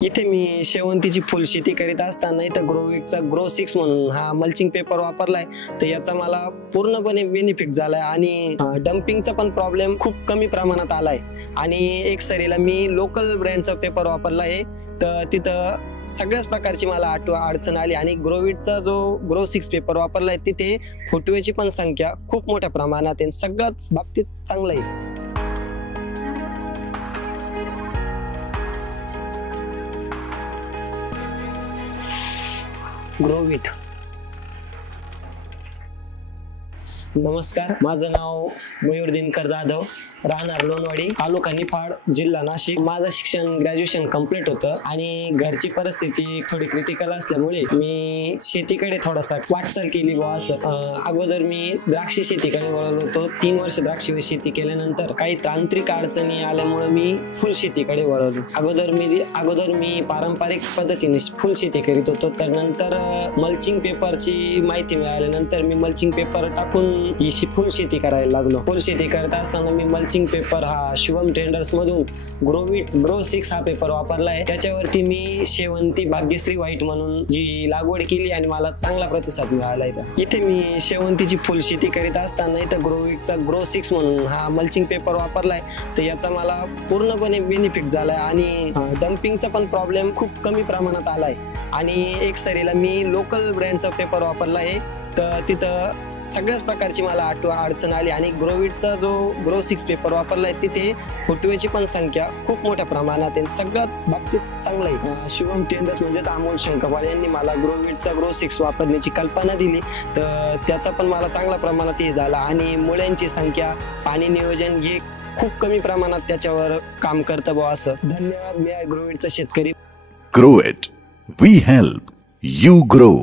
इथे मी शेवंतीची फुलशेती करीत असताना इथं ग्रोविकचा ग्रो 6 म्हणून हा मल्चिंग पेपर वापरलाय, तर याचा मला पूर्णपणे बेनिफिट झालाय आणि डम्पिंगचा पण प्रॉब्लेम खूप कमी प्रमाणात आलाय। आणि एक सरीला मी लोकल ब्रँडचा पेपर वापरला आहे, तर तिथं सगळ्याच प्रकारची मला अडचण आली आणि ग्रोविकचा जो ग्रो 6 पेपर वापरलाय तिथे फुटव्याची पण संख्या खूप मोठ्या प्रमाणात आहे, सगळ्याच बाबतीत चांगलं आहे। ग्रोविट। नमस्कार, माझं नाव मयूर दिनकर जाधव, राहणार लोणवाडी, तालुका निफाड, जिल्हा नाशिक। माझं शिक्षण ग्रॅज्युएशन कंप्लीट होतं आणि घरची परिस्थिती थोडी क्रिटिकल असल्यामुळे मी शेतीकडे थोडासा वाटचाल केली बुवा असं। अगोदर मी द्राक्ष शेतीकडे वळलो होतो। 3 वर्ष द्राक्ष शेती केल्यानंतर काही तांत्रिक अडचणी आल्यामुळे मी फुल शेतीकडे वळलो। अगोदर मी पारंपरिक पद्धतीने फुल शेती करीत होतो, तर नंतर मल्चिंग पेपरची माहिती मिळाल्यानंतर मी मल्चिंग पेपर टाकून ही फुल शेती करायला लागलो। फुल शेती करत असताना मी मल्चिंग पेपर हा शुभम ट्रेडर्स मधून ग्रोविट ग्रो 6 हा पेपर वापरलाय। त्याच्यावरती मी शेवंती भाग्यश्री व्हाईट म्हणून ही लागवड केली आणि मला चांगला प्रतिसाद मिळाला। इथे मी शेवंतीची फुल शेती करीत असताना इथं ग्रोविकचा ग्रो 6 म्हणून हा मल्चिंग पेपर वापरलाय, तर याचा मला पूर्णपणे बेनिफिट झालाय आणि डम्पिंगचा पण प्रॉब्लेम खूप कमी प्रमाणात आलाय। आणि एक सरीला मी लोकल ब्रँडचा पेपर वापरला आहे, तर तिथं सगळ्याच प्रकारची मला अडचण आली आणि ग्रोविटचा जो ग्रो 6 पेपर वापरलाय तिथे फुटव्याची पण संख्या खूप मोठ्या प्रमाणात आहे, सगळ्याच बाबतीत चांगलं आहे। शुभम ट्रेडर्स म्हणजेच अमोल शंकरपाळ यांनी मला ग्रोविटचा ग्रो 6 वापरण्याची कल्पना दिली, तर त्याचा पण मला चांगल्या प्रमाणात हे झाला आणि मुळ्यांची संख्या, पाणी नियोजन हे खूप कमी प्रमाणात त्याच्यावर काम करतं बुवा असं। धन्यवाद। मी ग्रोविटचा शेतकरी। ग्रोविट, वी हेल्प यू ग्रो।